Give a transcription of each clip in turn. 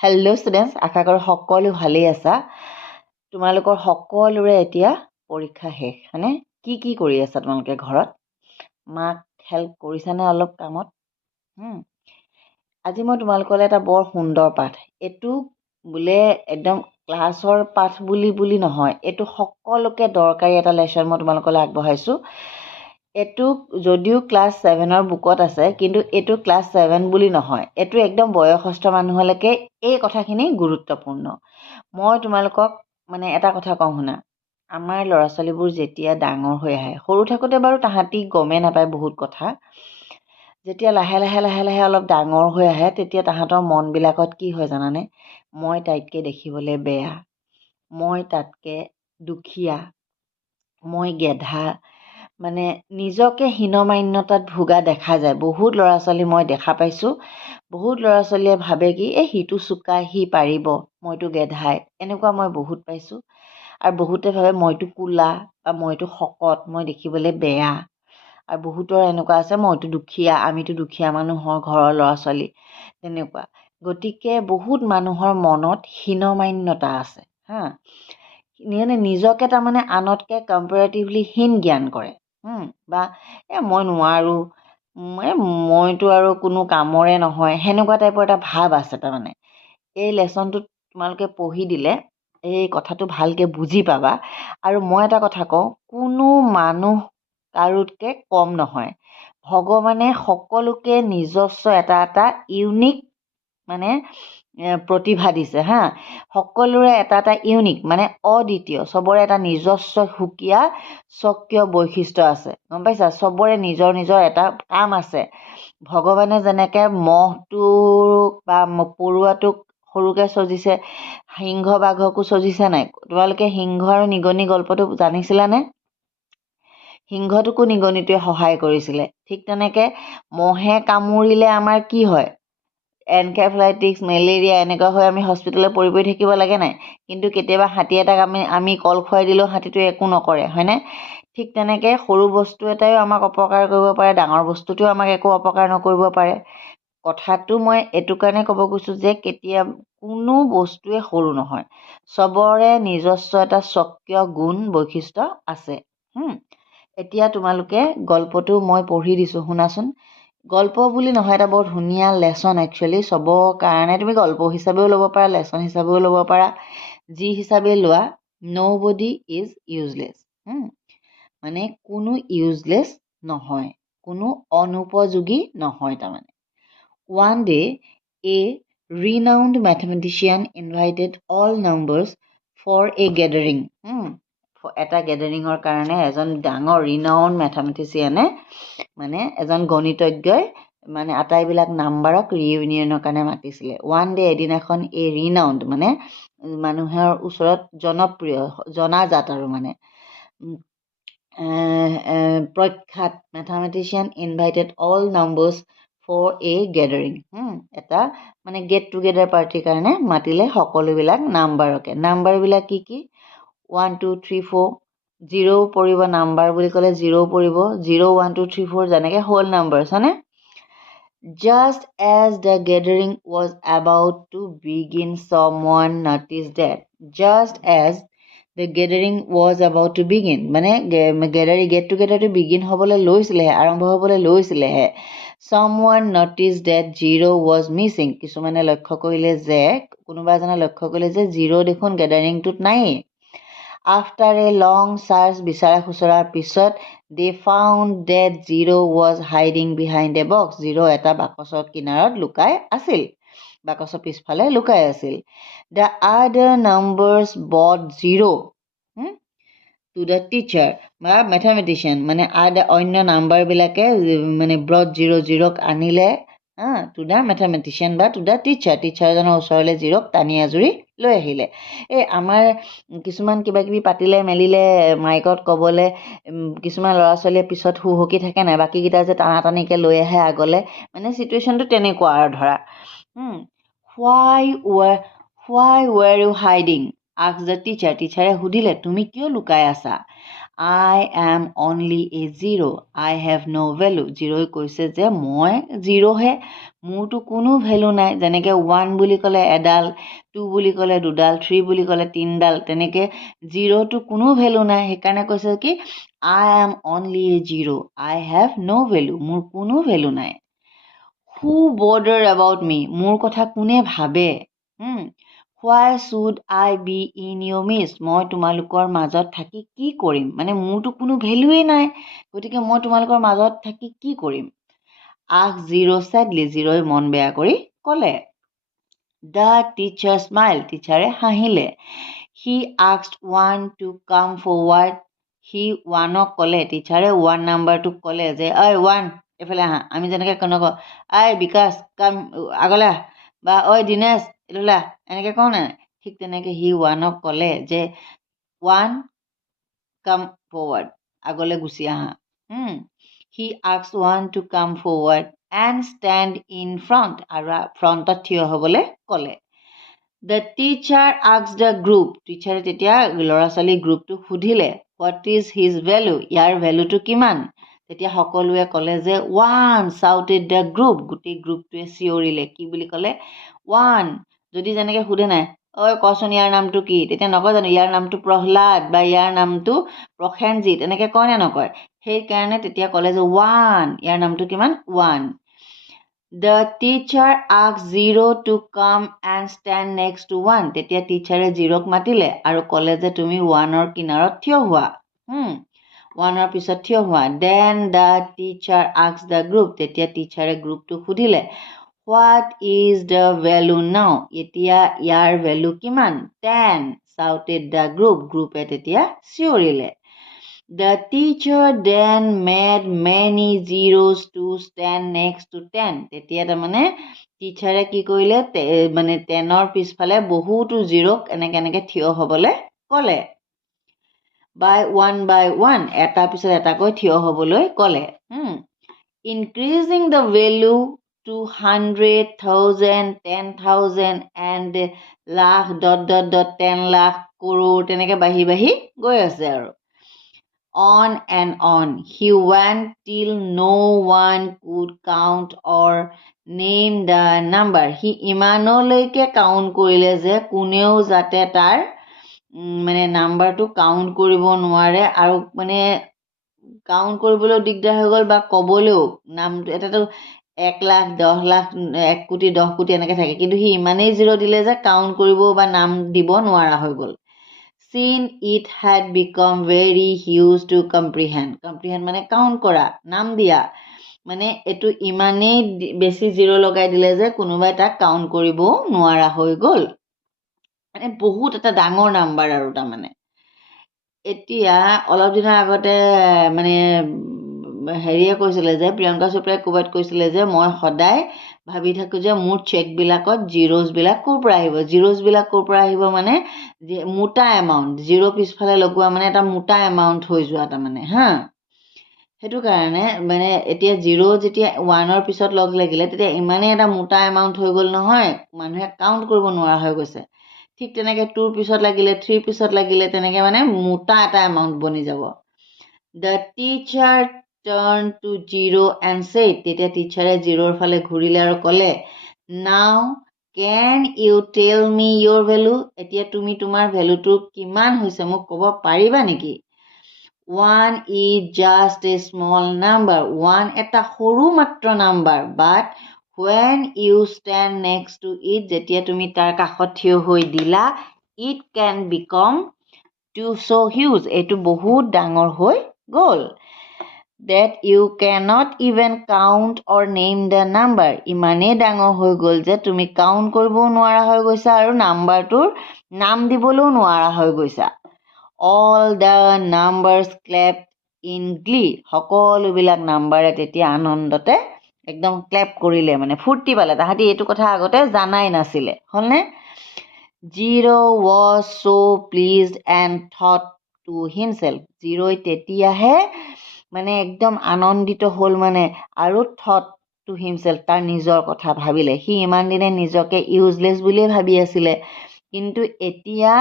Hello' students, আশা কৰোঁ সকলো ভালেই আছা। তোমালোকৰ সকলোৰে এতিয়া পৰীক্ষা শেষ হয়নে? কি কৰি আছা তোমালোকে ঘৰত? মাক হেল্প কৰিছানে অলপ কামত? আজি মই তোমালোকলৈ এটা বৰ সুন্দৰ পাঠ, এইটো বোলে একদম ক্লাছৰ পাঠ বুলি নহয়, এইটো সকলোকে দৰকাৰী এটা লেচন মই তোমালোকলৈ আগবঢ়াইছোঁ। এইটো যদিও ক্লাছ 7ৰ বুকত আছে, কিন্তু এইটো ক্লাছ 7 বুলি নহয়, এইটো একদম বয়সস্থ মানুহলৈকে এই কথাখিনি গুৰুত্বপূৰ্ণ। মই তোমালোকক এটা কথা কওঁ শুনা। আমাৰ ল'ৰা ছোৱালীবোৰ যেতিয়া ডাঙৰ হৈ আহে, সৰু থাকোঁতে বাৰু তাহাঁতি গমেই নাপায় বহুত কথা। যেতিয়া লাহে লাহে অলপ ডাঙৰ হৈ আহে, তেতিয়া তাহাঁতৰ মনবিলাকত কি হয় জানানে? মই তাইতকৈ দেখিবলৈ বেয়া, মই তাতকৈ দুখীয়া, মই গেধা, নিজকে হীনমান্যতাত ভোগা দেখা যায়। বহুত ল'ৰা ছোৱালী মই দেখা পাইছোঁ। বহুত ল'ৰা ছোৱালীয়ে ভাবে কি সিটো চোকা, সি পাৰিব, মইতো গেধাই, এনেকুৱা মই বহুত পাইছোঁ। আৰু বহুতে ভাবে মইতো কোলা বা মইতো শকত, মই দেখিবলৈ বেয়া। আৰু বহুতৰ এনেকুৱা আছে মইতো দুখীয়া, আমিতো দুখীয়া মানুহৰ ঘৰৰ ল'ৰা ছোৱালী, তেনেকুৱা। গতিকে বহুত মানুহৰ মনত হীনমান্যতা আছে নিজকে আনতকৈ কম্পেৰেটিভলি হীন জ্ঞান কৰে বা মই নোৱাৰোঁ, মইতো আৰু কোনো কামৰে নহয়, সেনেকুৱা টাইপৰ এটা ভাৱ আছে। এই লেচনটোত তোমালোকে পঢ়ি দিলে এই কথাটো ভালকৈ বুজি পাবা। আৰু মই এটা কথা কওঁ, কোনো মানুহ কাৰোতকৈ কম নহয়। ভগৱানে সকলোকে নিজস্ব এটা ইউনিক প্ৰতিভা দিছে সকলোৰে এটা ইউনিক অদ্বিতীয়, চবৰে এটা নিজস্ব সুকীয়া স্বকীয় বৈশিষ্ট্য আছে, গম পাইছা? চবৰে নিজৰ এটা কাম আছে। ভগৱানে যেনেকৈ মহটোক বা পৰুৱাটোক সৰুকৈ সজিছে, সিংহ বাঘকো সজিছে নাই? তোমালোকে সিংহ আৰু নিগনি গল্পটো জানিছিলানে? সিংহটোকো নিগনিটোৱে সহায় কৰিছিলে। ঠিক তেনেকৈ মহে কামুৰিলে আমাৰ কি হয়? এনকেফেলাইটিছ, মেলেৰিয়া এনেকুৱা হৈ আমি হস্পিটেলত পৰি থাকিব লাগে নাই? কিন্তু কেতিয়াবা হাতী এটাক আমি কল খুৱাই দিলেও হাতীটোৱে একো নকৰে, হয়নে? ঠিক তেনেকৈ সৰু বস্তু এটাইও আমাক অপকাৰ কৰিব পাৰে, ডাঙৰ বস্তুটোৱেও আমাক একো অপকাৰ নকৰিব পাৰে। কথাটো মই এইটো কাৰণে ক'ব গৈছোঁ যে কেতিয়া কোনো বস্তুৱে সৰু নহয়, চবৰে নিজস্ব এটা স্বকীয় গুণ বৈশিষ্ট্য আছে। এতিয়া তোমালোকে গল্পটো মই পঢ়ি দিছোঁ, শুনাচোন। গল্প বুলি নহয়, এটা বৰ ধুনীয়া লেচন একচুৱেলি, চবৰ কাৰণে। তুমি গল্প হিচাপেও ল'ব পাৰা, লেচন হিচাপেও ল'ব পাৰা, যি হিচাপে লোৱা। ন'বডি ইজ ইউজলেছ। কোনো ইউজলেছ নহয়, কোনো অনুপযোগী নহয়। One day, a renowned mathematician invited all numbers for a gathering. এটা গেডাৰিঙৰ কাৰণে এজন ডাঙৰ ৰিনাউণ্ড মেথামেটিচিয়ানে এজন গণিতজ্ঞই আটাইবিলাক নাম্বাৰক ৰিইউনিয়নৰ কাৰণে মাতিছিলে। ওৱান ডে, এদিনাখন, এই ৰিনাউণ্ড মানুহৰ ওচৰত জনপ্ৰিয়, জনাজাত আৰু প্ৰখ্যাত mathematician invited all numbers for a gathering. এটা গেট টুগেডাৰ পাৰ্টিৰ কাৰণে মাতিলে সকলোবিলাক নাম্বাৰকে। নাম্বাৰবিলাক কি? 1 2 3 4, 0 পৰিব। নাম্বাৰ বুলি ক'লে 0 পৰিব। 0 1 2 3 4 যেনেকৈ হোল নাম্বাৰ্ছ হয়নে? Just as the gathering was about to begin, someone noticed that. Just as the gathering was about to begin, get together to begin হ'বলৈ লৈছিলেহে, আৰম্ভ হ'বলৈ লৈছিলেহে। Someone noticed that 0 was missing. কিছুমানে লক্ষ্য কৰিলে যে, কোনোবা এজনে লক্ষ্য কৰিলে যে 0 দেখোন গেডাৰিংটোত নায়েই। After a long search, বিচাৰা খুচৰাৰ পিছত, they found that 0 was hiding behind a box. 0 এটা বাকচৰ কিনাৰত লুকাই আছিল, বাকচৰ পিছফালে লুকাই আছিল। The other numbers brought 0 to the teacher বা মেথামেটিচিয়ান, অন্য নাম্বাৰবিলাকে brought 0ক আনিলে to the mathematician বা to the teacher, টিচাৰজনৰ ওচৰলৈ 0ক টানি আজুৰি লৈ আহিলে। আমাৰ কিছুমান কিবা কিবি পাতিলে মেলিলে মাইকত ক'বলৈ কিছুমান ল'ৰা ছোৱালীয়ে পিছত হুহকি থাকে নাই, বাকীকেইটা যে টানাটানিকৈ লৈ আহে আগলৈ, চিটুৱেশ্যনটো তেনেকুৱা আৰু ধৰা। Why were you hiding? asked the teacher. টিচাৰে সুধিলে, তুমি কিয় লুকাই আছা? I am only a zero. I have no value. জিৰ'ই কৈছে যে মই জিৰ'হে, মোৰতো কোনো ভেলু নাই। যেনেকৈ 1 বুলি ক'লে এডাল, 2 বুলি ক'লে দুডাল, 3 বুলি ক'লে তিনিডাল, তেনেকৈ জিৰ'টো কোনো ভেলু নাই। সেইকাৰণে কৈছে কি I am only a zero. I have no value. মোৰ কোনো ভেলু নাই। Who bother about me? মোৰ কথা কোনে ভাবে? Why should I be in your midst? মই তোমালোকৰ মাজত থাকি কি কৰিম? মানে মোৰতো কোনো ভেলুৱেই নাই, গতিকে মই তোমালোকৰ মাজত থাকি কি কৰিম? Asked Zero sadly. জিৰ'ই মন বেয়া কৰি ক'লে। The teacher smiled. টিচাৰে হাঁহিলে। He asked one to come forward. সি 1ক ক'লে, টিচাৰে 1 নাম্বাৰটোক ক'লে যে ঐ 1 এইফালে আহা। আমি যেনেকৈ কওঁ ঐ বিকাশ কাম আগলৈ আহ, বা ঐ দিনেশ এইটোলৈ আহ, এনেকৈ কওঁ নাই? ঠিক তেনেকৈ সি 1ক ক'লে যে 1 কাম ফৰৱাৰ্ড, আগলৈ গুচি আহা। He asked one to come forward and stand in front. আৰু ফ্ৰণ্টত থিয় হ'বলৈ ক'লে। The teacher asked the group. টিচাৰে তেতিয়া ল'ৰা ছোৱালী গ্ৰুপটোক সুধিলে what is his value? ইয়াৰ ভেলুটো কিমান? তেতিয়া সকলোৱে ক'লে যে 1, shouted the group. গোটেই গ্ৰুপটোৱে চিঞৰিলে। কি বুলি ক'লে? 1. যদি যেনেকৈ সোধে নাই ঐ কচোন ইয়াৰ নামটো কি, তেতিয়া নকয় জানো ইয়াৰ নামটো প্ৰহ্লাদ বা ইয়াৰ নামটো প্ৰসেনজিৎ, এনেকৈ কয় নে নকয়? সেইকাৰণে তেতিয়া ক'লে যে 1, ইয়াৰ নামটো কিমান? 1. The teacher asked Zero to come and stand next to 1. তেতিয়া টিচাৰে জিৰ'ক মাতিলে আৰু ক'লে যে তুমি 1ৰ কিনাৰত থিয় হোৱা। 1ৰ পিছত থিয় হোৱা। Then the teacher asked the group. তেতিয়া টিচাৰে গ্ৰুপটোক সুধিলে What is the value now? এতিয়া ইয়াৰ ভেলু কিমান? 10, shouted the group. গ্ৰুপে তেতিয়া চিঞৰিলে। The teacher then made many zeros to stand next to 10. তেতিয়া তাৰমানে টিচাৰে কি কৰিলে মানে 10ৰ পিছফালে বহুতো জিৰ'ক এনেকৈ থিয় হ'বলৈ ক'লে। by one এটাৰ পিছত এটাকৈ থিয় হ'বলৈ ক'লে। Increasing the value to 100, 1000, 10,000 and lakh ... 10 lakh crore তেনেকৈ বাঢ়ি বাঢ়ি গৈ আছে আৰু। On and on he went till no one could count or name the number. সি ইমানলৈকে কাউণ্ট কৰিলে যে কোনেও যাতে তাৰ মানে নাম্বাৰটো কাউণ্ট কৰিব নোৱাৰে, আৰু মানে কাউণ্ট কৰিবলৈও দিগদাৰ হৈ গ'ল বা ক'বলৈও নামটো এটাতো 1 লাখ 10 লাখ 1 কোটি 10 কোটি এনেকৈ থাকে, কিন্তু সি ইমানেই জিৰ' দিলে যে কাউণ্ট কৰিব বা নাম দিব নোৱাৰা হৈ গ'ল। Since it had become very huge to comprehend. comprehend মানে কাউণ্ট কৰা, নাম দিয়া, মানে এইটো ইমানেই বেছি জিৰ' লগাই দিলে যে কোনোবাই তাক কাউণ্ট কৰিবও নোৱাৰা হৈ গ'ল। মানে বহুত এটা ডাঙৰ নাম্বাৰ আৰু তাৰমানে। এতিয়া অলপ দিনৰ আগতে মানে হেৰিয়ে কৈছিলে যে প্ৰিয়ংকা চোপ্ৰাই ক'ৰবাত কৈছিলে যে মই সদায় ভাবি থাকোঁ যে মোৰ চেকবিলাকত জিৰ'জবিলাক ক'ৰ পৰা আহিব। জিৰ'জবিলাক ক'ৰ পৰা আহিব মানে মোটা এমাউণ্ট, জিৰ' পিছফালে লগোৱা মানে এটা মোটা এমাউণ্ট হৈ যোৱা তাৰমানে সেইটো কাৰণে মানে এতিয়া জিৰ' যেতিয়া 1ৰ পিছত লগ লাগিলে তেতিয়া ইমানেই এটা মোটা এমাউণ্ট হৈ গ'ল নহয়, মানুহে কাউণ্ট কৰিব নোৱাৰা হৈ গৈছে। ঠিক তেনেকৈ 2ৰ পিছত লাগিলে, 3ৰ পিছত লাগিলে, তেনেকৈ মানে মোটা এটা এমাউণ্ট বনি যাব। The teacher turned to Zero and said. তেতিয়া টিচাৰে জিৰ'ৰ ফালে ঘূৰিলে আৰু ক'লে Now can you tell me your value? এতিয়া তুমি তোমাৰ ভেলুটো কিমান হৈছে মোক ক'ব পাৰিবা নেকি? 1 is just a small number. 1 এটা সৰু মাত্ৰ number, but when you stand next to it, যেতিয়া তুমি তাৰ কাষত থিয় হৈ দিলা, it can become so huge. এইটো বহুত ডাঙৰ হৈ গ'ল that you cannot even count or name the number. ইমানেই ডাঙৰ হৈ গ'ল যে তুমি কাউণ্ট কৰিবও নোৱাৰা হৈ গৈছা আৰু নাম্বাৰটোৰ নাম দিবলৈও নোৱাৰা হৈ গৈছা। All the numbers clapped in glee. সকলোবিলাক নাম্বাৰে তেতিয়া আনন্দতে একদম ক্লেপ কৰিলে, মানে ফূৰ্তি পালে। তাহাঁতি এইটো কথা আগতে জানাই নাছিলে, হ'লনে? Zero was so pleased and thought to himself. জিৰ'ই তেতিয়াহে মানে একদম আনন্দিত হ'ল মানে আৰু thought to himself, তাৰ নিজৰ কথা ভাবিলে। সি ইমান দিনে নিজকে ইউজলেছ বুলিয়ে ভাবি আছিলে, কিন্তু এতিয়া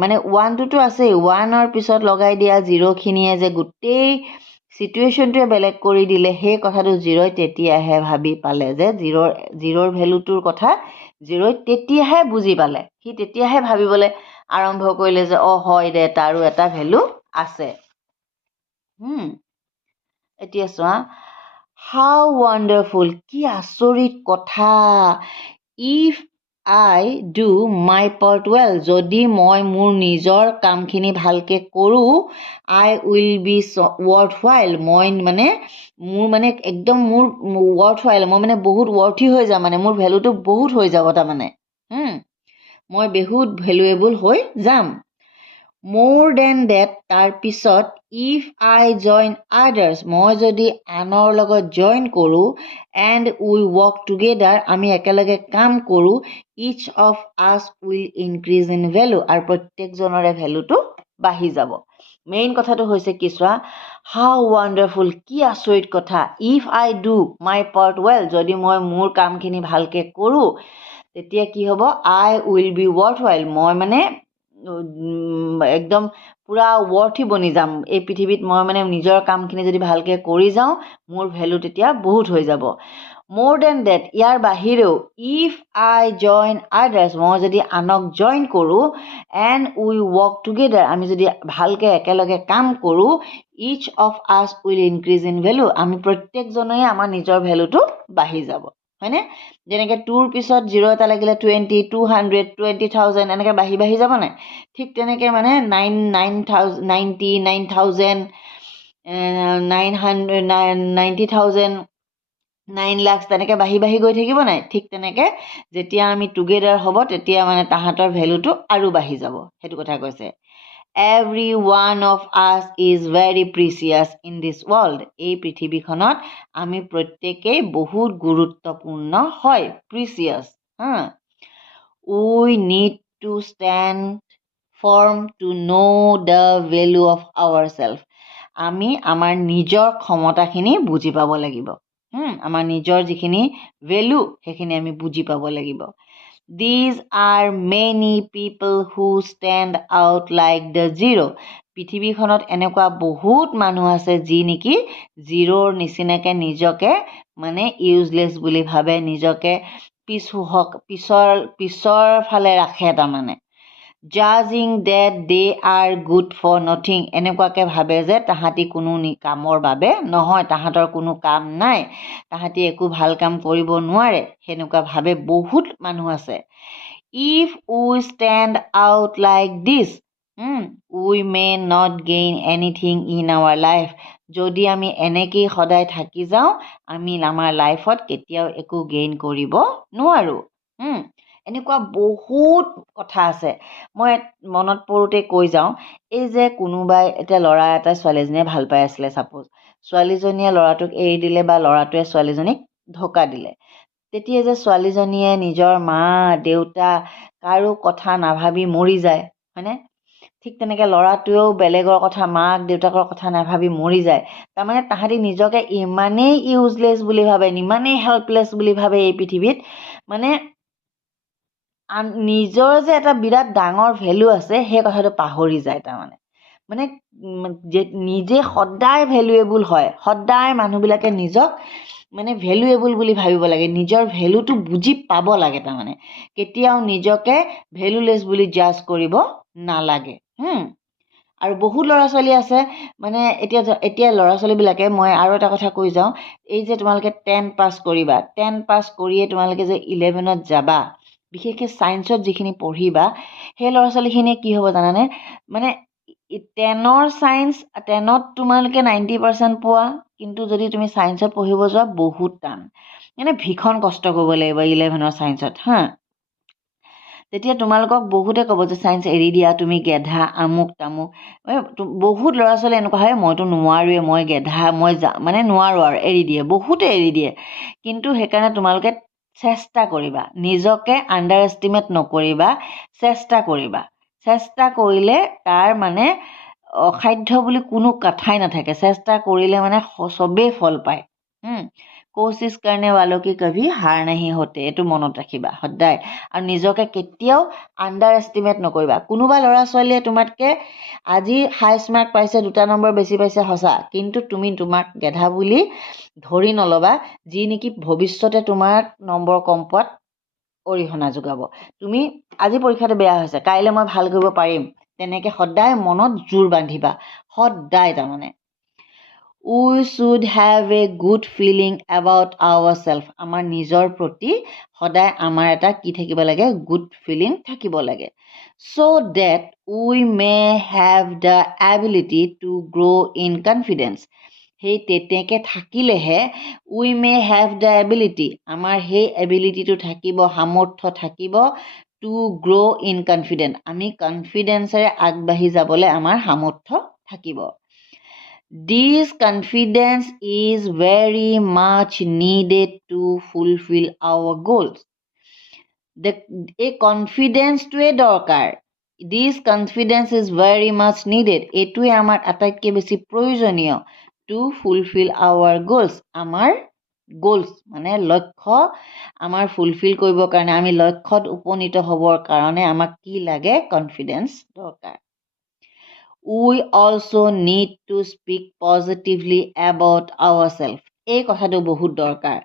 মানে 1টোতো আছেই, 1ৰ পিছত লগাই দিয়া 0খিনিয়ে যে গোটেই চিটুৱেশ্যনটোৱে বেলেগ কৰি দিলে, সেই কথাটো 0ই তেতিয়াহে ভাবি পালে যে 0ৰ ভেলুটোৰ কথা 0ই তেতিয়াহে বুজি পালে। সি তেতিয়াহে ভাবিবলৈ আৰম্ভ কৰিলে যে হয় দে, তাৰো এটা ভেলু আছে। এতিয়া চোৱা, হাউ ৱাণ্ডাৰফুল, কি আচৰিত কথা। If I do my part well, যদি মই মোৰ নিজৰ কামখিনি ভালকৈ কৰোঁ, আই উইল বি ৱৰ্থ হোৱাইল, মই মানে মোৰ মানে একদম মোৰ ৱৰ্থ হোৱাইল, মই মানে বহুত ৱৰ্থি হৈ যাম, মানে মোৰ ভেলুটো বহুত হৈ যাব, তাৰমানে মই বহুত ভেলুৱেবল হৈ যাম। মোৰ দেন ডেট, তাৰপিছত ইফ আই জইন আদাৰ্ছ, মই যদি আনৰ লগত জইন কৰোঁ, এণ্ড উই ৱৰ্ক টুগেডাৰ, আমি একেলগে কাম কৰোঁ, ইচ অফ আছ উইল ইনক্ৰিজ ইন ভেলু, আৰু প্ৰত্যেকজনৰে ভেলুটো বাঢ়ি যাব। মেইন কথাটো হৈছে কি চোৱা, হাউ ৱাণ্ডাৰফুল, কি আচৰিত কথা। If I do my part well, যদি মই মোৰ কামখিনি ভালকৈ কৰোঁ, তেতিয়া কি হ'ব, আই উইল বি ৱৰ্থ হোৱাইল, মই মানে একদম পূৰা ৱৰ্থি বনি যাম এই পৃথিৱীত। মই মানে নিজৰ কামখিনি যদি ভালকৈ কৰি যাওঁ, মোৰ ভেলু তেতিয়া বহুত হৈ যাব। মোৰ দেন ডেট, ইয়াৰ বাহিৰেও ইফ আই জইন আদাৰ্ছ, মই যদি আনক জইন কৰোঁ, এণ্ড উই ৱৰ্ক টুগেডাৰ, আমি যদি ভালকৈ একেলগে কাম কৰোঁ, ইচ অফ আছ উইল ইনক্ৰিজ ইন ভেলু, আমি প্ৰত্যেকজনেই আমাৰ নিজৰ ভেলুটো বাঢ়ি যাব, হয়নে? যেনেকৈ 2ৰ পিছত 0 এটা লাগিলে 20, 200, 20,000 এনেকৈ বাঢ়ি বাঢ়ি যাব নাই? ঠিক তেনেকৈ মানে 90,000, 9 লাখ তেনেকৈ বাঢ়ি বাঢ়ি গৈ থাকিব নাই? ঠিক তেনেকৈ যেতিয়া আমি টুগেডাৰ হ'ব, তেতিয়া মানে তাহাঁতৰ ভেলুটো আৰু বাঢ়ি যাব, সেইটো কথা কৈছে। Every one of us is very precious in this world, এই পৃথিৱীখনত আমি প্ৰত্যেকেই বহুত গুৰুত্বপূৰ্ণ হয়, precious. We need to stand firm to know' the value of our self, আমি আমাৰ নিজৰ ক্ষমতাখিনি বুজি পাব লাগিব। আমাৰ নিজৰ যিখিনি ভেলু, সেইখিনি আমি বুজি পাব লাগিব। These are many people who stand out like the zero, পৃথিৱীখনত এনেকুৱা বহুত মানুহ আছে যি নেকি জিৰ'ৰ নিচিনাকৈ নিজকে মানে ইউজলেছ বুলি ভাবে, নিজকে পিছৰ ফালে ৰাখে, তাৰমানে জাজিং that they are good for nothing, এনেকুৱাকৈ ভাবে যে তাহাঁতি কোনো কামৰ বাবে নহয়, তাহাঁতৰ কোনো কাম নাই, তাহাঁতি একো ভাল কাম কৰিব নোৱাৰে, সেনেকুৱা ভাবে বহুত মানুহ আছে। If we stand out like this, we may not gain anything in our life, যদি আমি এনেকেই সদায় থাকি যাওঁ, আমি আমাৰ লাইফত কেতিয়াও একো গেইন কৰিব নোৱাৰোঁ। এনেকুৱা বহুত কথা আছে। মই মনত পৰোঁতে কৈ যাওঁ, এই যে কোনোবাই এতিয়া ল'ৰা এটা ছোৱালীজনীয়ে ভাল পাই আছিলে, ছাপ'জ ছোৱালীজনীয়ে ল'ৰাটোক এৰি দিলে বা ল'ৰাটোৱে ছোৱালীজনীক ধোকা দিলে, তেতিয়া যে ছোৱালীজনীয়ে নিজৰ মা দেউতা কাৰো কথা নাভাবি মৰি যায়, হয়নে? ঠিক তেনেকৈ ল'ৰাটোৱেও বেলেগৰ কথা, মাক দেউতাকৰ কথা নাভাবি মৰি যায়। তাৰমানে তাহাঁতি নিজকে ইমানেই ইউজলেছ বুলি ভাবে, ইমানেই হেল্পলেছ বুলি ভাবে এই পৃথিৱীত, মানে নিজৰ যে এটা বিৰাট ডাঙৰ ভেলু আছে সেই কথাটো পাহৰি যায়। তাৰমানে মানে নিজে সদায় ভেলুৱেবল হয়, সদায় মানুহবিলাকে নিজক মানে ভেলুৱেবল বুলি ভাবিব লাগে, নিজৰ ভেলুটো বুজি পাব লাগে, তাৰমানে কেতিয়াও নিজকে ভেলুলেছ বুলি জাজ কৰিব নালাগে। আৰু বহুত ল'ৰা ছোৱালী আছে, মানে এতিয়া ল'ৰা ছোৱালীবিলাকে, মই আৰু এটা কথা কৈ যাওঁ, এই যে তোমালোকে 10 পাছ কৰিবা, 10 পাছ কৰিয়ে তোমালোকে যে 11ত যাবা, বিশেষকৈ ছায়েন্সত যিখিনি পঢ়িবা, সেই ল'ৰা ছোৱালীখিনিয়ে কি হ'ব জানানে, মানে 10ৰ ছায়েন্স, 10ত তোমালোকে 90% পোৱা, কিন্তু যদি তুমি ছায়েন্সত পঢ়িব যোৱা বহুত টান, মানে ভীষণ কষ্ট কৰিব লাগিব 11ৰ ছায়েন্সত। তেতিয়া তোমালোকক বহুতে ক'ব যে ছায়েন্স এৰি দিয়া, তুমি গেধা, আমুক তামুক। বহুত ল'ৰা ছোৱালী এনেকুৱা হয়, মইতো নোৱাৰোৱে, মই গেধা, মই মানে নোৱাৰোঁ আৰু এৰি দিয়ে, বহুতে এৰি দিয়ে। কিন্তু সেইকাৰণে তোমালোকে চেষ্টা কৰিবা, নিজকে আণ্ডাৰ এষ্টিমেট নকৰিবা, চেষ্টা কৰিবা। চেষ্টা কৰিলে তাৰ মানে অসাধ্য বুলি কোনো কথাই নাথাকে, চেষ্টা কৰিলে মানে চবেই ফল পায়। कोशिश करने वालों की कभी हार नहीं होते এইটো মনত ৰাখিবা সদায় আৰু নিজকে কেতিয়াও আণ্ডাৰ এষ্টিমেট নকৰিবা কোনোবা ল'ৰা ছোৱালীয়ে তোমাতকৈ আজি হাইষ্ট মাৰ্ক পাইছে 2টা নম্বৰ বেছি পাইছে সঁচা কিন্তু তুমি তোমাক গেধা বুলি ধৰি নল'বা যি নেকি ভৱিষ্যতে তোমাক নম্বৰ কম পোৱাত অৰিহণা যোগাব তুমি আজি পৰীক্ষাটো বেয়া হৈছে কাইলৈ মই ভাল কৰিব পাৰিম তেনেকৈ সদায় মনত জোৰ বান্ধিবা সদায় তাৰমানে We should have a good feeling about ourselves. আমাৰ নিজৰ প্ৰতি সদায় আমাৰ এটা কি থাকিব লাগে good feeling থাকিব লাগে so that we may have the ability to grow in confidence. সেই তেনেকৈ থাকিলেহে we may have the ability আমাৰ সেই এবিলিটিটো থাকিব সামৰ্থ্য থাকিব to grow in confidence. আমি কনফিডেন্সেৰে আগবাঢ়ি যাবলৈ আমাৰ সামৰ্থ্য থাকিব This confidence is very much needed to fulfill our goals. A confidence to a দৰকাৰ. This confidence is very much needed. এইটোৱে আমাৰ আটাইতকৈ বেছি প্ৰয়োজনীয় to fulfill our goals. আমাৰ goals মানে লক্ষ্য আমাৰ ফুলফিল কৰিবৰ কাৰণে আমি লক্ষ্যত উপনীত হ'বৰ কাৰণে আমাক কি লাগে কনফিডেন্স দৰকাৰ We also need to speak positively about ourselves. এই কথাটো বহুত দৰকাৰ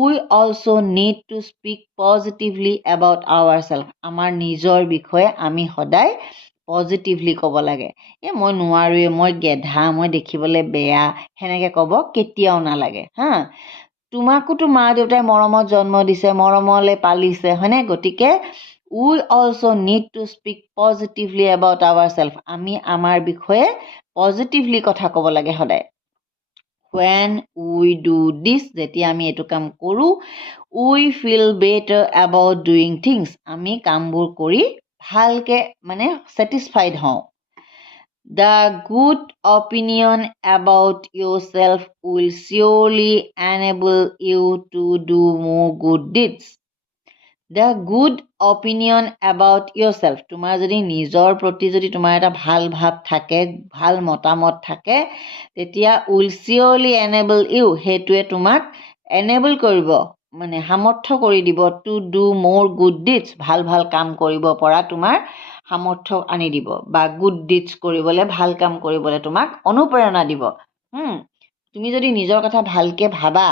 We also need to speak positively about ourselves. আমাৰ নিজৰ বিষয়ে আমি সদায় পজিটিভলি ক'ব লাগে মই নোৱাৰোৱে মই গেধা মই দেখিবলৈ বেয়া সেনেকৈ ক'ব কেতিয়াও নালাগে হা তোমাকোতো মা দেউতাই মৰমত জন্ম দিছে মৰমলৈ পালিছে হয়নে গতিকে We also need to speak positively about ourselves. আমি আমাৰ বিষয়ে পজিটিভলি কথা ক'ব লাগে সদায় When we do this, যেতিয়া আমি এইটো কাম কৰোঁ we feel better about doing things. আমি কামবোৰ কৰি ভালকৈ মানে satisfied হওঁ The good opinion about yourself will surely enable you to do more good deeds. The good opinion about yourself. তোমাৰ যদি নিজৰ প্ৰতি যদি তোমাৰ এটা ভাল ভাৱ থাকে ভাল মতামত থাকে তেতিয়া will surely enable you সেইটোৱে তোমাক enable কৰিব মানে সামৰ্থ্য কৰি দিব to do more good deeds ভাল ভাল কাম কৰিব পৰা তোমাৰ সামৰ্থ্য আনি দিব বা good deeds কৰিবলৈ ভাল কাম কৰিবলৈ তোমাক অনুপ্ৰেৰণা দিব তুমি যদি নিজৰ কথা ভালকৈ ভাবা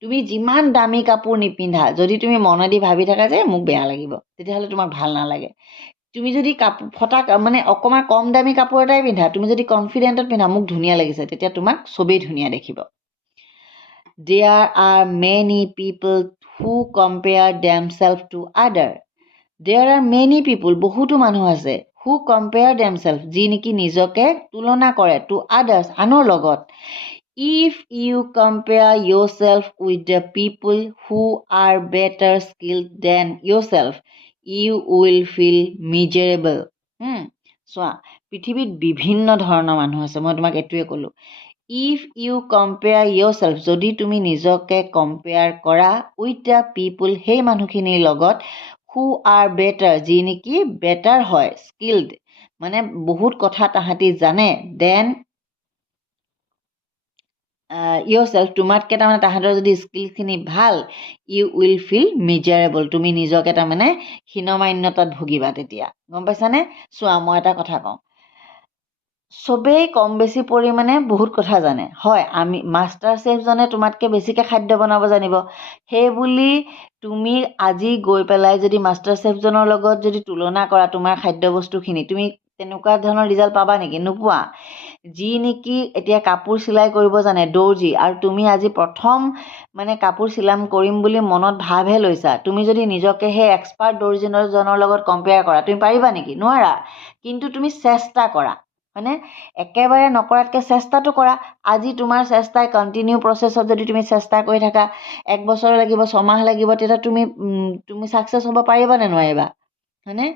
তুমি যিমান দামী কাপোৰ নিপিন্ধা যদি তুমি মনেদি ভাবি থাকা যে মোক বেয়া লাগিব তেতিয়াহ'লে তোমাক ভাল নালাগে তুমি যদি কাপোৰ ফটা মানে অকণমান কম দামী কাপোৰ এটাই পিন্ধা তুমি যদি কনফিডেণ্টত পিন্ধা মোক ধুনীয়া লাগিছে তেতিয়া তোমাক চবেই ধুনীয়া দেখিব There are many people who compare themselves to others. There are many people বহুতো মানুহ আছে who compare themselves যি নেকি নিজকে তুলনা কৰে to others আনৰ লগত If you compare yourself with the people who are better skilled than yourself, you will feel miserable. চোৱা পৃথিৱীত বিভিন্ন ধৰণৰ মানুহ আছে মই তোমাক এইটোৱে ক'লোঁ If you compare yourself যদি তুমি নিজকে compare কৰা with the people সেই মানুহখিনিৰ লগত who are better যি নেকি better হয় skilled মানে বহুত কথা তাহাঁতি জানে then yourself তোমাতকৈ তাৰমানে তাহাঁতৰ যদি স্কিলখিনি ভাল you will feel miserable তুমি নিজকে তাৰমানে হীনমান্যতাত ভুগিবা তেতিয়া গম পাইছানে চোৱা মই এটা কথা কওঁ চবেই কম বেছি পৰিমাণে বহুত কথা জানে হয় আমি মাষ্টাৰ চেফজনে তোমাতকৈ বেছিকৈ খাদ্য বনাব জানিব সেই বুলি তুমি আজি গৈ পেলাই যদি মাষ্টাৰ চেফজনৰ লগত যদি তুলনা কৰা তোমাৰ খাদ্যবস্তুখিনি তুমি তেনেকুৱা ধৰণৰ ৰিজাল্ট পাবা নেকি নোপোৱা যি নেকি এতিয়া কাপোৰ চিলাই কৰিব জানে দৰ্জী আৰু তুমি আজি প্ৰথম মানে কাপোৰ চিলাম কৰিম বুলি মনত ভাৱহে লৈছা তুমি যদি নিজকে সেই এক্সপাৰ্ট দৰ্জীজনৰ লগত কম্পেয়াৰ কৰা তুমি পাৰিবা নেকি নোৱাৰা কিন্তু তুমি চেষ্টা কৰা মানে একেবাৰে নকৰাতকৈ চেষ্টাটো কৰা আজি তোমাৰ চেষ্টাই কণ্টিনিউ প্ৰচেছত যদি তুমি চেষ্টা কৰি থাকা 1 বছৰ লাগিব 6 মাহ লাগিব তেতিয়া তুমি ছাকচেছ হ'ব পাৰিবা নে নোৱাৰিবা হয়নে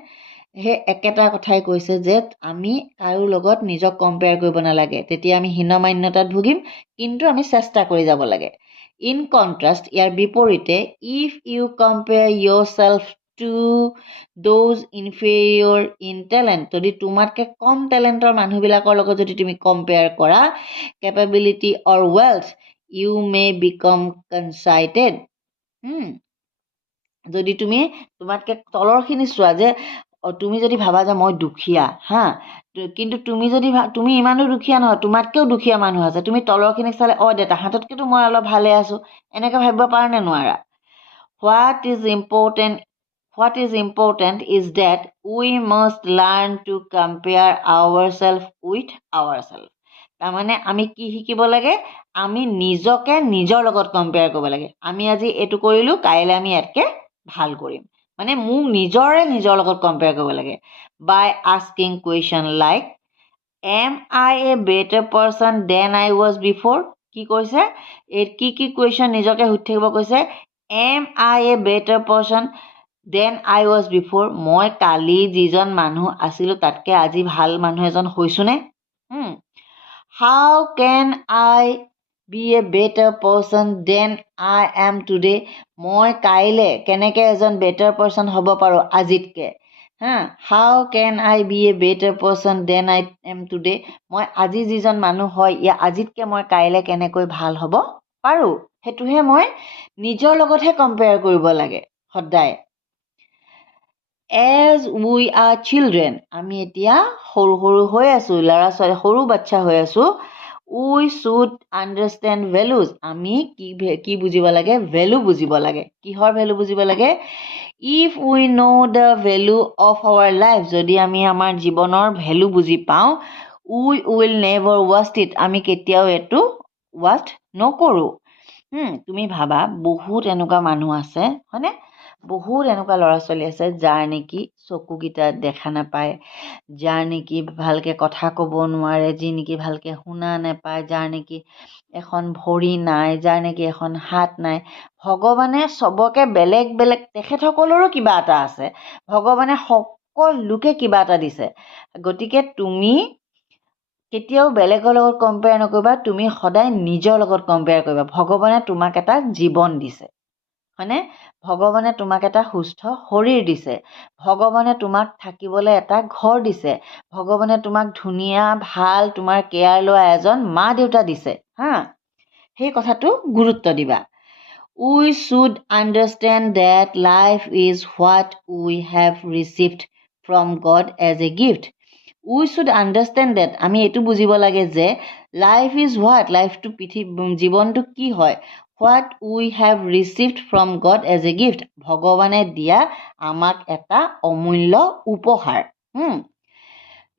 সেই একেটা কথাই কৈছে যে আমি কাৰো লগত নিজক কম্পেয়াৰ কৰিব নালাগে তেতিয়া আমি হীনমান্যতাত ভুগিম কিন্তু আমি চেষ্টা কৰি যাব লাগে ইন কণ্ট্ৰাষ্ট ইয়াৰ বিপৰীতে if you compare yourself to those inferior in talent যদি তোমাতকৈ কম টেলেণ্টৰ মানুহবিলাকৰ লগত যদি তুমি কম্পেয়াৰ কৰা capability or wealth you may become conceited. যদি তুমি তোমাতকৈ তলৰখিনি চোৱা যে তুমি যদি ভাবা যে মই দুখীয়া কিন্তু তুমি যদি তুমি ইমানো দুখীয়া নহয়, তোমাতকৈও দুখীয়া মানুহ আছে, তুমি তলৰখিনিক চালে দে তাহাঁততকৈতো মই অলপ ভালে আছোঁ, এনেকৈ ভাবিব পাৰা নে নোৱাৰা? What is important is that we must learn to compare ourselves with ourselves. তাৰমানে আমি কি শিকিব লাগে? আমি নিজকে নিজৰ লগত কম্পেয়াৰ কৰিব লাগে। আমি আজি এইটো কৰিলোঁ, কাইলৈ আমি ইয়াতকৈ ভাল কৰিম, মানে মোক নিজৰ লগত কম্পেয়াৰ কৰিব লাগে। By asking question like am I a better person than I was before. কি কৈছে? কি কুৱেশ্যন নিজকে সুধি থাকিব কৈছে? Am I a better person than I was before. মই কালি যিজন মানুহ আছিলোঁ তাতকৈ আজি ভাল মানুহ এজন হৈছোঁনে? How can I be a better person than I am today. মই কাইলৈ কেনেকৈ এজন বেটাৰ পাৰ্চন হ'ব পাৰোঁ আজিতকৈ? How can I be a better person than I am today. মই আজি যিজন মানুহ হয় আজিতকৈ মই কাইলৈ কেনেকৈ ভাল হ'ব পাৰোঁ, সেইটোহে মই নিজৰ লগতহে কম্পেয়াৰ কৰিব লাগে সদায়। এজ উই আৰ চিলড্ৰেন, আমি এতিয়া সৰু হৈ আছোঁ, ল'ৰা ছোৱালী সৰু বাচ্চা হৈ আছোঁ। উই শ্বুড আণ্ডাৰষ্টেণ্ড ভেলুজ, আমি কি বুজিব লাগে? ভেলু বুজিব লাগে। কিহৰ ভেলু বুজিব লাগে? If we know' the value of our life, যদি আমি আমাৰ জীৱনৰ ভেলু বুজি পাওঁ, we will never waste it, আমি কেতিয়াও এইটো ৱাষ্ট নকৰোঁ। তুমি ভাবা বহুত এনেকুৱা মানুহ আছে হয়নে? বহুত এনেকুৱা ল'ৰা ছোৱালী আছে যাৰ নেকি চকুকেইটা দেখা নাপায়, যাৰ নেকি ভালকৈ কথা ক'ব নোৱাৰে, যি নেকি ভালকৈ শুনা নাপায়, যাৰ নেকি এখন ভৰি নাই, যাৰ নেকি এখন হাত নাই। ভগৱানে চবকে বেলেগ বেলেগ, তেখেতসকলৰো কিবা এটা আছে, ভগৱানে সকলোকে কিবা এটা দিছে। গতিকে তুমি কেতিয়াও বেলেগৰ লগত কম্পেয়াৰ নকৰিবা, তুমি সদায় নিজৰ লগত কম্পেয়াৰ কৰিবা। ভগৱানে তোমাক এটা জীৱন দিছে হয়নে? ভগৱানে তোমাক এটা সুস্থ শৰীৰ দিছে, ভগৱানে তোমাক থাকিবলৈ এটা ঘৰ দিছে, ভগৱানে তোমাক ধুনীয়া ভাল তোমাৰ কেয়াৰ লোৱা এজন মা দেউতা দিছে। সেই কথাটো গুৰুত্ব দিবা। We should understand that life is what we have received from God as a gift. We should understand that, আমি এইটো বুজিব লাগে যে লাইফ ইজ হোৱাট, লাইফটো জীৱনটো কি হয়? What we have received from God as a gift, ভগৱানে দিয়া আমাক এটা অমূল্য উপহাৰ।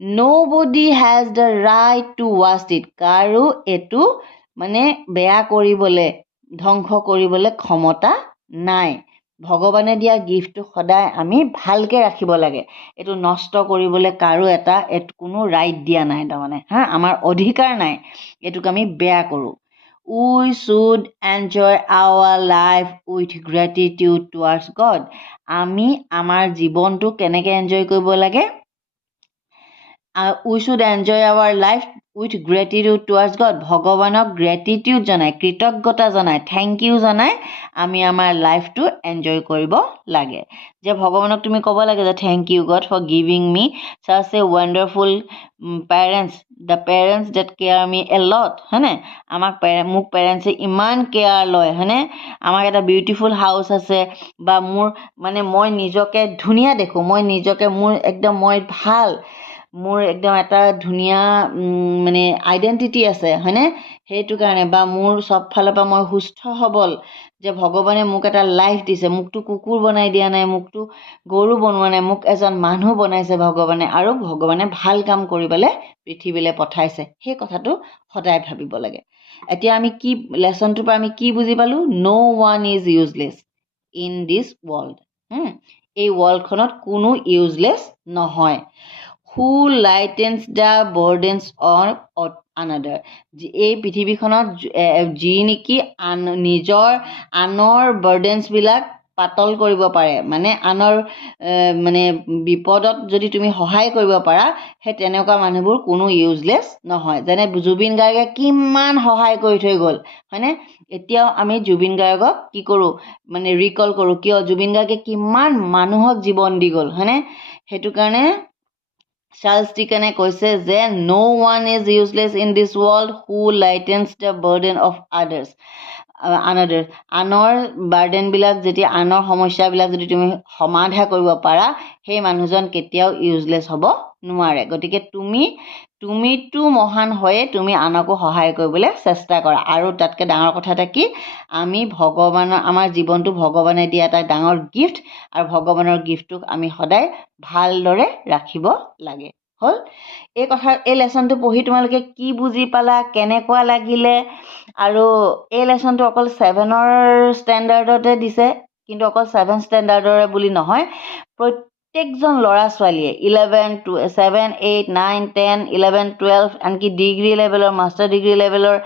Nobody has the right to waste it, কাৰো এইটো মানে বেয়া কৰিবলৈ, ধ্বংস কৰিবলৈ ক্ষমতা নাই। ভগৱানে দিয়া গিফ্টটো সদায় আমি ভালকৈ ৰাখিব লাগে, এইটো নষ্ট কৰিবলৈ কাৰো কোনো ৰাইট দিয়া নাই, তাৰমানে আমাৰ অধিকাৰ নাই এইটোক আমি বেয়া কৰোঁ। We should enjoy our life with gratitude towards God, আমি আমাৰ জীৱনটো কেনেকৈ এনজয় কৰিব লাগে? We should enjoy our life with gratitude towards God, ভগৱানক গ্ৰেটিটিউড জনাই, কৃতজ্ঞতা জনাই, থেংক ইউ জনাই আমি আমাৰ লাইফটো এনজয় কৰিব লাগে। যে ভগৱানক তুমি ক'ব লাগে যে thank you God for giving me such a wonderful parents, the parents that care me a lot, হয়নে? মোক পেৰেণ্টছে ইমান কেয়াৰ লয় হয়নে? আমাক এটা বিউটিফুল হাউচ আছে, বা মই নিজকে ধুনীয়া দেখোঁ, মই নিজকে মই ভাল, মোৰ একদম এটা ধুনীয়া মানে আইডেণ্টিটি আছে হয়নে? সেইটো কাৰণে, বা মোৰ চব ফালৰ পৰা মই সুস্থ সবল, যে ভগৱানে মোক এটা লাইফ দিছে, মোকতো কুকুৰ বনাই দিয়া নাই, মোকতো গৰু বনোৱা নাই, মোক এজন মানুহ বনাইছে ভগৱানে, আৰু ভগৱানে ভাল কাম কৰিবলৈ পৃথিৱীলৈ পঠাইছে, সেই কথাটো সদায় ভাবিব লাগে। এতিয়া আমি কি লেচনটোৰ পৰা আমি কি বুজি পালোঁ? No' one is useless in this world, এই ৱৰ্ল্ডখনত কোনো ইউজলেছ নহয়। Who lightens the burdens on another, এই পৃথিৱীখনত যি নেকি আনৰ বাৰ্ডেন্সবিলাক পাতল কৰিব পাৰে, মানে আনৰ বিপদত যদি তুমি সহায় কৰিব পাৰা, সেই তেনেকুৱা মানুহবোৰ কোনো ইউজলেছ নহয়। যেনে জুবিন গাৰ্গে কিমান সহায় কৰি থৈ গ'ল হয়নে? এতিয়াও আমি জুবিন গাৰ্গক কি কৰোঁ? ৰিকল কৰোঁ, কিয়? জুবিন গাৰ্গে কিমান মানুহক জীৱন দি গ'ল হয়নে? সেইটো কাৰণে চাৰ্লছ ডিকনে কৈছে যে no one is useless in this world who lightens the burden of others. আনৰ বাৰ্ডেনবিলাক যেতিয়া আনৰ সমস্যাবিলাক যদি তুমি সমাধা কৰিব পাৰা সেই মানুহজন কেতিয়াও ইউজলেছ হ'ব নোৱাৰে। গতিকে তুমিতো মহান হৈয়ে তুমি আনকো সহায় কৰিবলৈ চেষ্টা কৰা। আৰু তাতকৈ ডাঙৰ কথা এটা কি, আমি আমাৰ জীৱনটো ভগৱানে দিয়া এটা ডাঙৰ গিফ্ট, আৰু ভগৱানৰ গিফ্টটোক আমি সদায় ভালদৰে ৰাখিব লাগে। হ'ল এই লেচনটো পঢ়ি তোমালোকে কি বুজি পালা, কেনেকুৱা লাগিলে? আৰু এই লেচনটো অকল 7ৰ ষ্টেণ্ডাৰ্ডতে দিছে, কিন্তু অকল 7 ষ্টেণ্ডাৰ্ডৰে বুলি নহয়, প্ৰত্যেকজন ল'ৰা ছোৱালীয়ে 7, 8, 9, 10, 11, 12 আনকি ডিগ্ৰী লেভেলৰ, মাষ্টাৰ ডিগ্ৰী লেভেলৰ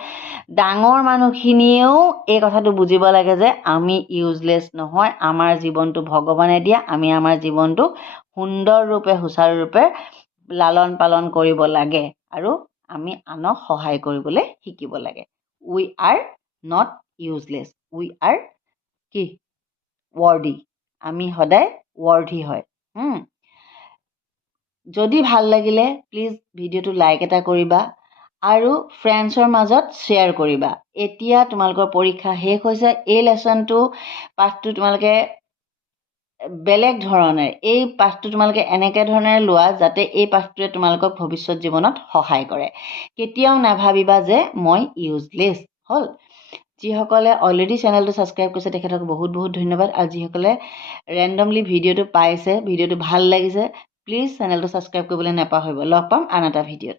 ডাঙৰ মানুহখিনিয়েও এই কথাটো বুজিব লাগে যে আমি ইউজলেছ নহয়। আমাৰ জীৱনটো ভগৱানে দিয়া, আমি আমাৰ জীৱনটোক সুন্দৰৰূপে সুচাৰুৰূপে লালন পালন কৰিব লাগে, আৰু আমি আনক সহায় কৰিবলৈ শিকিব লাগে। We are not useless, we are কি ৱৰ্ডি, আমি সদায় ৱৰ্ডি হয়। যদি ভাল লাগিলে প্লিজ ভিডিঅ'টো লাইক এটা কৰিবা আৰু ফ্ৰেণ্ডছৰ মাজত শ্বেয়াৰ কৰিবা। এতিয়া তোমালোকৰ পৰীক্ষা শেষ হৈছে, এই লেচনটো পাঠটো তোমালোকে বেলেগ ধৰণে, এই পাঠটো তোমালোকে এনেকৈ ধৰণেৰে লোৱা যাতে এই পাঠটোৱে তোমালোকক ভৱিষ্যত জীৱনত সহায় কৰে। কেতিয়াও নাভাবিবা যে মই ইউজলেছ। হ'ল, যিসকলে অলৰেডি চেনেলটো ছাবস্ক্ৰাইব কৰিছে তেখেতক বহুত বহুত ধন্যবাদ। আৰু যিসকলে ৰেণ্ডমলি ভিডিঅ'টো পাইছে, ভিডিঅ'টো ভাল লাগিছে, প্লিজ চেনেলটো ছাবস্ক্ৰাইব কৰিবলৈ নাপাহৰিব। লগ পাম আন এটা ভিডিঅ'ত।